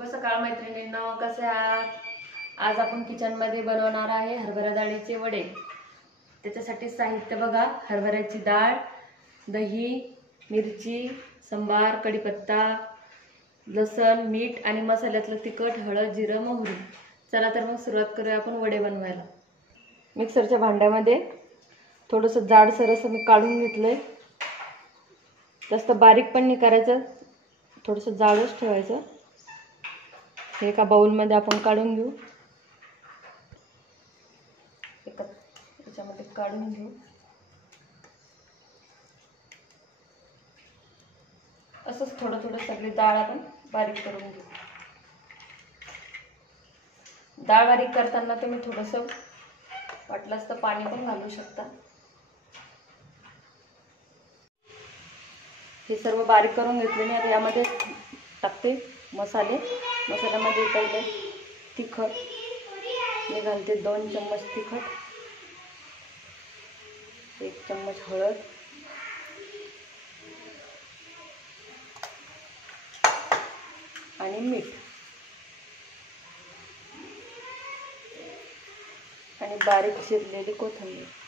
शुभ सकाळ मैत्रिणींनो, कसे आहात? आज आपण किचन मध्ये बनवणार आहे हरभरा डाळीचे वडे। त्याच्यासाठी साहित्य बघा, हरभऱ्याची डाळ, दही, मिरची, संबार, कढीपत्ता, लसण, मीठ आणि मसाल्यातलं तिखट, हळद, जिरं, मोहरी। चला तर मग सुरुवात करूया आपण वडे बनवायला। मिक्सरच्या भांड्यामध्ये थोडंसं जाडसर असं मी काढून घेतलंय। जास्त बारीक पण नाही करायचं, थोडंसं जाडच ठेवायचं। हे एका बाउल मध्ये आपण काढून घेऊ। याच्यामध्ये काढून घेऊ। असंच थोडं थोडं सगळी डाळ आपण बारीक करून घेऊ। डाळ बारीक करताना तुम्ही थोडंसं वाटलंच तर पाणी पण घालू शकता। हे सर्व बारीक करून घेतले मी। आता यामध्ये टाकते मसाले। मसाल्यामध्ये पहिले तिखट मी घालते, 2 चम्मच तिखट, 1 चम्मच हळद, आणि मीठ, आणि बारीक चिरलेली कोथिंबीर।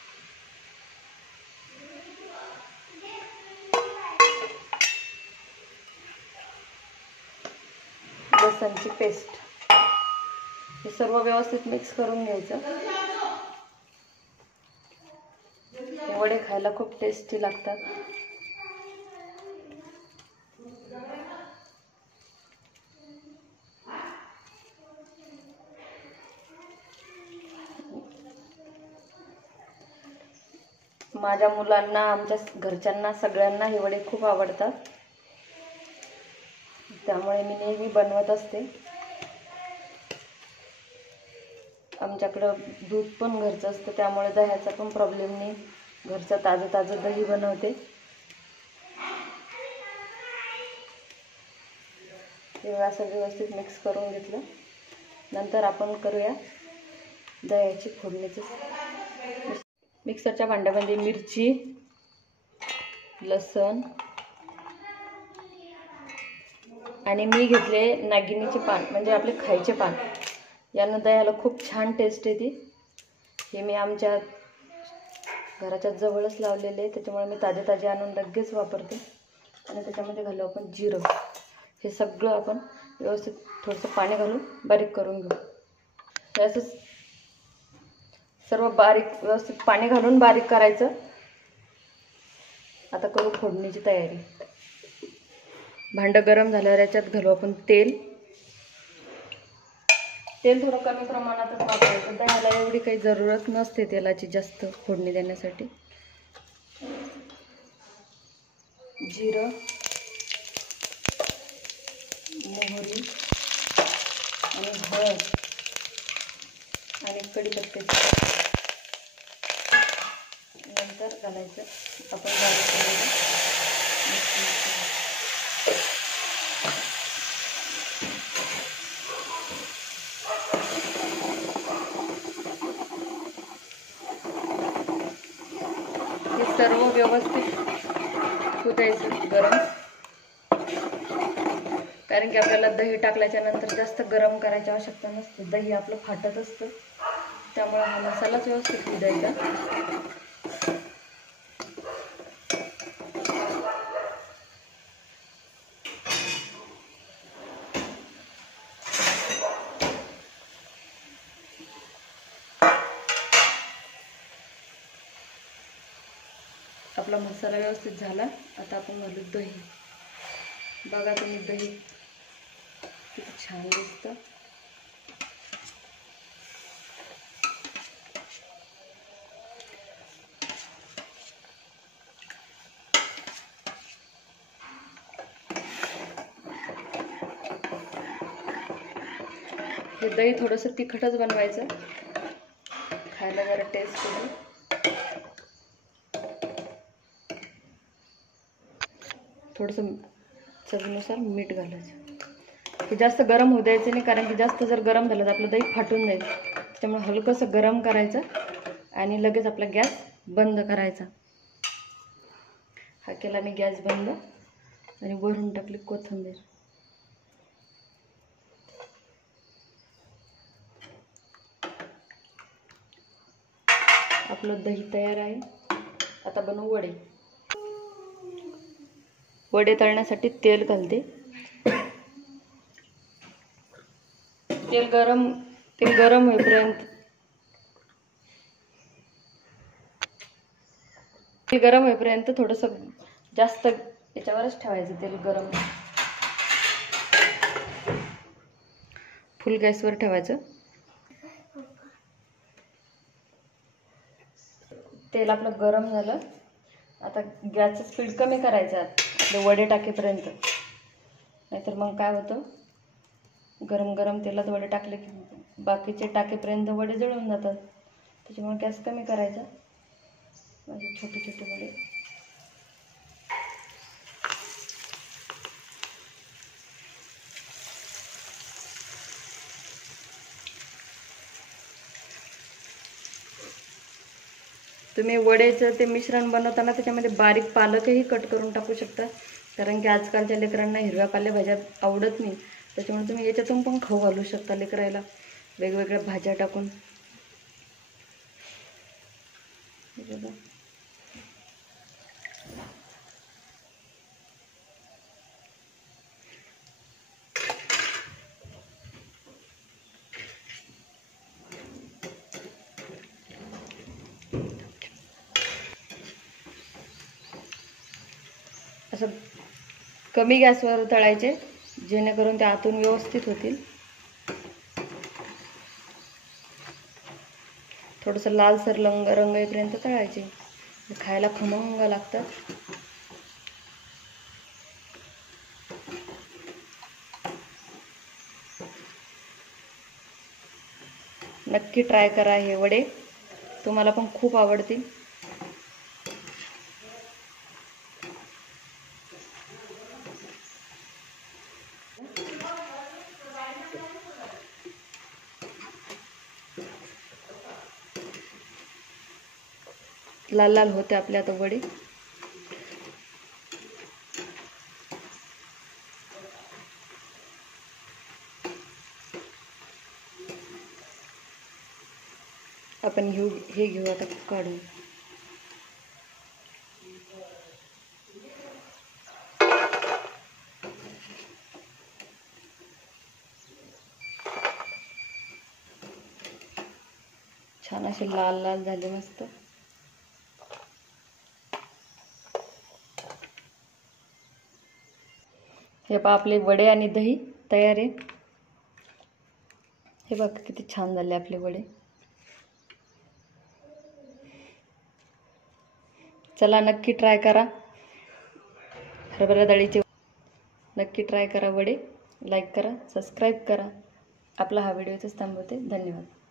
लसणची पेस्ट। हे सर्व व्यवस्थित मिक्स करून घ्यायचं। हे वडे खायला खूप टेस्टी लागतात। माझ्या मुलांना, आमच्या घरच्यांना सगळ्यांना हे वडे खूप आवडतात, त्यामुळे मी नेहमी बनवत असते। आमच्याकडं दूध पण घरचं असतं, त्यामुळे दह्याचा पण प्रॉब्लेम नाही। घरचं ताजं ताजं दही बनवते। हे असं व्यवस्थित मिक्स करून घेतलं। नंतर आपण करूया दह्याची फोडणीची। मिक्सरच्या भांड्यामध्ये मिरची, लसण, आणि मी घेतले नागिनीचे पान, म्हणजे आपले खायचे पान। यानं दह्याला खूप छान टेस्ट येते। हे मी आमच्या घराच्या जवळच लावलेले आहे, त्याच्यामुळे मी ताजे ताजे आणून लगेच वापरते। आणि त्याच्यामध्ये घालू आपण जिरं। हे सगळं आपण व्यवस्थित थोडंसं पाणी घालून बारीक करून घेऊ। हे असं सर्व बारीक व्यवस्थित पाणी घालून बारीक करायचं। आता करू फोडणीची तयारी। भांडं गरम झाल्यावर याच्यात घालू आपण तेल। तेल थोडं कमी प्रमाणातच वापरायचं, दह्याला एवढी काही जरूरत नसते तेलाची जास्त फोडणी देण्यासाठी। जिरं, मोहरी, आणि हळद, आणि कढीपत्त्याची। नंतर घालायचं आपण बारीक केलेलं हे सर्व व्यवस्थित होऊ द्यायचं गरम, कारण की आपल्याला दही टाकल्याच्या नंतर जास्त गरम करायची आवश्यकता नसते। दही आपलं फाटत असतं, त्यामुळे हा मसालाच व्यवस्थित होऊ द्यायचा। आपला मसाला व्यवस्थित झाला। आता आपण घालू दही। बघा तुम्ही, दही किती छान दिसतं। हे दही थोडंसं तिखटच बनवायचं, खायला जरा टेस्ट येईल। थोडंसं चवीनुसार मीठ घालायचं। हे जास्त गरम होऊ द्यायचं नाही, कारण की जास्त जर गरम झालं तर आपलं दही फाटून जाईल। त्यामुळे हलकंसं गरम करायचं आणि लगेच आपला गॅस बंद करायचा। हा केला मी गॅस बंद, आणि वरून टाकली कोथिंबीर। आपलं दही तयार आहे. आता बनवू वडे. वडे तळण्यासाठी तेल घालते. तेल गरम होईपर्यंत थोडंसं जास्त याच्यावरच ठेवायचं. तेल गरम फुल गॅसवर ठेवायचं. तेल आपलं गरम झालं. आता गॅसचं स्पीड कमी करायचं आपले वडे टाकेपर्यंत, नाहीतर मग काय होतं, गरम तेलात वडे टाकले की बाकीचे टाकेपर्यंत वडे जळून जातात. त्याच्यामुळे गॅस कमी करायचा. असे छोटे छोटे वडे तुम्ही वड्याचं ते मिश्रण बनवताना त्याच्यामध्ये बारीक पालकही कट करून टाकू शकता, कारण की आजकालच्या लेकरांना हिरव्या पालेभाज्या आवडत नाही. त्याच्यामुळे तुम्ही याच्यातून पण खाऊ घालू शकता लेकरायला, वेगवेगळ्या भाज्या टाकून. असं कमी गॅसवर तळायचे, जेणेकरून ते आतून व्यवस्थित होतील. थोडंसं लालसर रंग येईपर्यंत तळायचे. खायला खमंग लागतात. नक्की ट्राय करा हे वडे, तुम्हाला पण खूप आवडतील. लाल लाल होते आपले आता वडे. आपण हे घेऊ आता काढून. छान असे लाल लाल झाले मस्त. हे पहा आपले वडे आणि दही तयार आहे. हे बघा किती छान झाले आपले वडे. चला नक्की ट्राय करा हरभरा डाळीचे. नक्की ट्राय करा वडे. लाईक करा, सबस्क्राईब करा. आपला हा व्हिडिओ इथेच थांबवते. धन्यवाद.